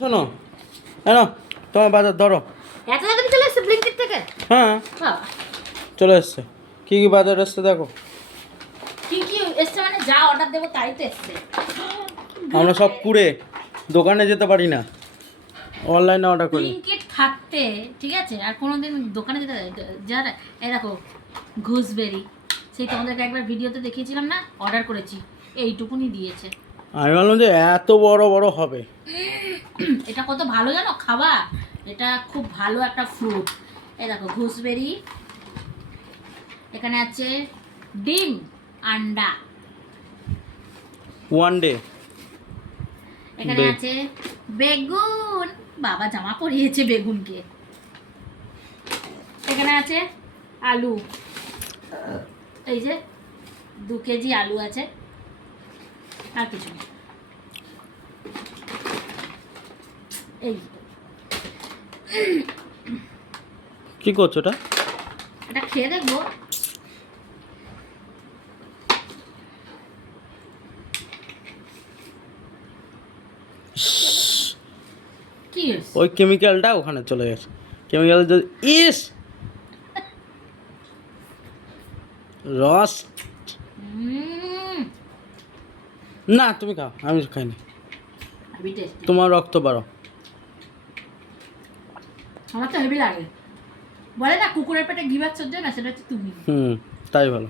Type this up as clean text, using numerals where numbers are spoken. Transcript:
শোনো, হ্যাঁ তোমার বাজার ধরো। এত তাড়াতাড়ি চলে এসেছে ব্লিঙ্কিট থেকে? হ্যাঁ বাবা, চলে এসছে। কি কি বাজার এসছে দেখো। কি কি এসছে মানে যা অর্ডার দেবো তাই তো এসছে। আমরা সব কুড়ে দোকানে যেতে পারি না, অনলাইনে অর্ডার করি। ব্লিঙ্কিট থাকতে ঠিক আছে, আর কোনোদিন দোকানে যেতে যারা এই দেখো ঘুষবেরি, সেই তোমাদেরকে একবার ভিডিওতে দেখিয়েছিলাম না, অর্ডার করেছি, এইটুকুনি দিয়েছে। আমি ভাবলাম যে এত বড় বড় হবে। এটা কত ভালো জানো খাবা, এটা খুব ভালো একটা ফ্রুট। এই দেখো ঘুষবেরি, এখানে আছে ডিম, আন্ডা, ওয়ান ডে এখানে আছে বেগুন, বাবা জামা পরিয়েছে বেগুনকে, এখানে আছে আলু, এই যে 2 কেজি আলু আছে, আর কিছু না। এই কি করছো এটা? এটা খেয়ে দেখবো। কি হয়েছে? ওই কেমিক্যালটা ওখানে চলে গেছে। কেমিক্যাল যদি ইস রস না, তুমি খাও, আমি খাইনি। হেভি টেস্টি, তোমার রক্ত বাড়ো। আমার তো হেভি লাগে। বলে না কুকুরের পেটে ঘি বাচ্চার জন্য, সেটা হচ্ছে তুমি। তাই ভালো।